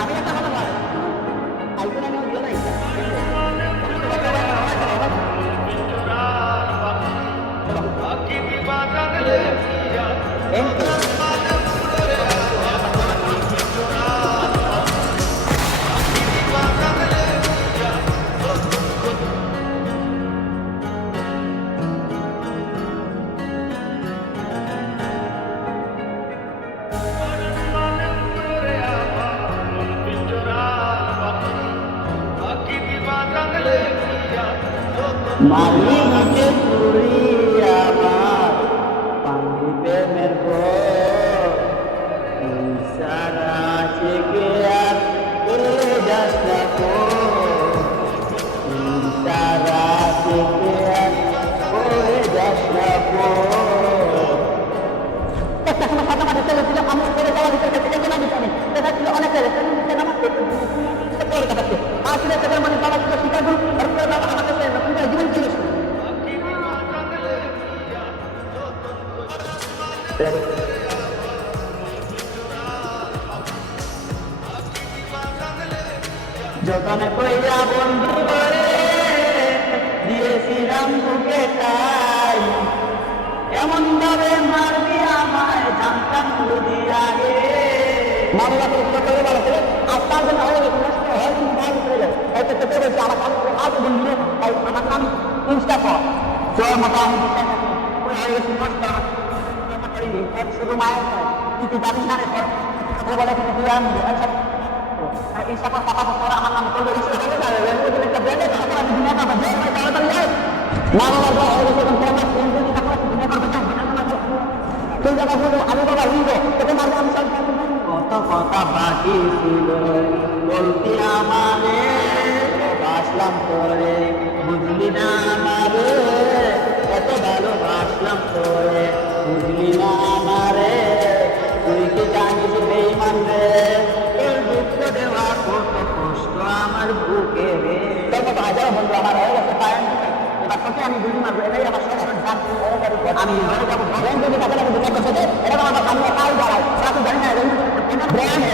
আমি একটা কথা বলি আইফোন আমি দিও নাই মালিকে তুই আমার পানি প্রেমের ঘর সারা থেকে আর করে যাস না সারা থেকে আর করে যাস না একটা সময় কথা মাঝে চলেছিল আমি করে যাওয়া ভিতরে থেকে না দিতে দেখা ছিল অনেক আসলে সেটার মানে বাবা ছিল শিকার করুন আমাদের জীবন ছিল যতনে কইরা বন্ধু করে দিয়েছিলাম বুকে তাই এমন ভাবে মারবি আমায় জানতাম যদি আগে মামলা করে ভালো ছিল আপনার জন্য হয়ে গেছে হয় কিন্তু ভালো করে যায় হয়তো চেপে গেছে আমার আজ বন্ধু আমার নাম ইনস্টা কর জয় মাতা আমি হয়ে গেছি নষ্ট শুধু মায়ের কিন্তু জানিস না রে বলে কিন্তু তুই আমি এই সকল কথা পরে আমার নাম করলে একটা ব্র্যান্ডে আমি দুনিয়া পাবো মা বাবা তুই যখন বলো আমি বাবা হিন্দু তোকে মারবো আমি কত কথা বাকি ছিল বলতে আমারে বাসলাম তোরে বুঝলি না আমারে এত ভালোবাসলাম তোরে বুঝলি না আমারে তুই কি জানিস বেঈমান রে তোর দুঃখ দেওয়া কত কষ্ট আমার বুকে রে তোর মতো হাজারো বন্ধু আমার হয়ে গেছে পায়ন এবার তোকে আমি গুলি মারবো এটাই আমার সব আমি হয়ে যাবো ব্র্যান্ড যদি কাছে লাগে দুটো সাথে এটা আমার সামনে কাজ দাঁড়ায় তা তুই জানি না ব্র্যান্ড